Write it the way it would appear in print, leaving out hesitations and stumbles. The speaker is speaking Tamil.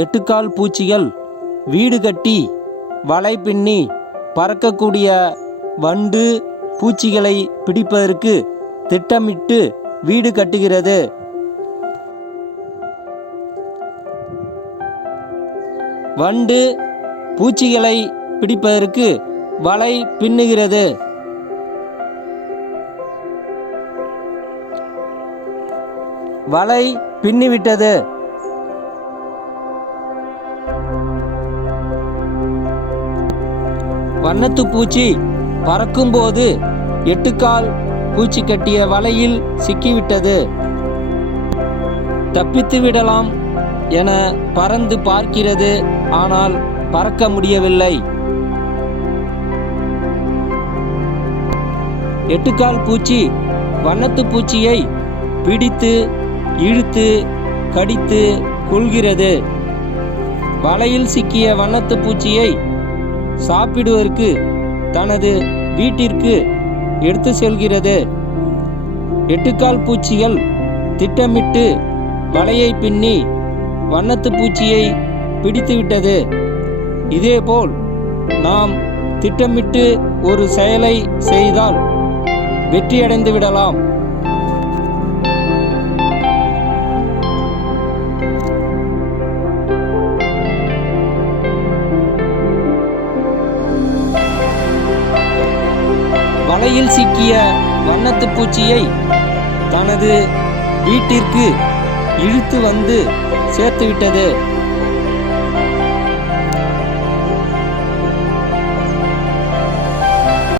எட்டுக்கால் பூச்சிகள் வீடு கட்டி வலை பின்னி பறக்கக்கூடிய வண்டு பூச்சிகளை பிடிப்பதற்கு திட்டமிட்டு வீடு கட்டுகிறது. வண்டு பூச்சிகளை பிடிப்பதற்கு வலை பின்னுகிறது. வலை பின்னிவிட்டது. வண்ணத்து பூச்சி பறக்கும்போது எட்டுக்கால் பூச்சி கட்டிய வலையில் சிக்கிவிட்டது. தப்பித்து விடலாம் என பறந்து பார்க்கிறது. ஆனால் பறக்க முடியவில்லை. எட்டுக்கால் பூச்சி வண்ணத்து பூச்சியை பிடித்து இழுத்து கடித்து கொள்கிறது. வலையில் சிக்கிய வண்ணத்து பூச்சியை சாப்பிடுவதற்கு தனது வீட்டிற்கு எடுத்து செல்கிறது. எட்டுக்கால் பூச்சிகள் திட்டமிட்டு வலையை பின்னி வண்ணத்து பூச்சியை பிடித்துவிட்டது. இதேபோல் நாம் திட்டமிட்டு ஒரு செயலை செய்தால் வெற்றியடைந்து விடலாம். வலையில் சிக்கிய வண்ணத்து பூச்சியை தனது வீட்டிற்கு இழுத்து வந்து சேர்த்துவிட்டது.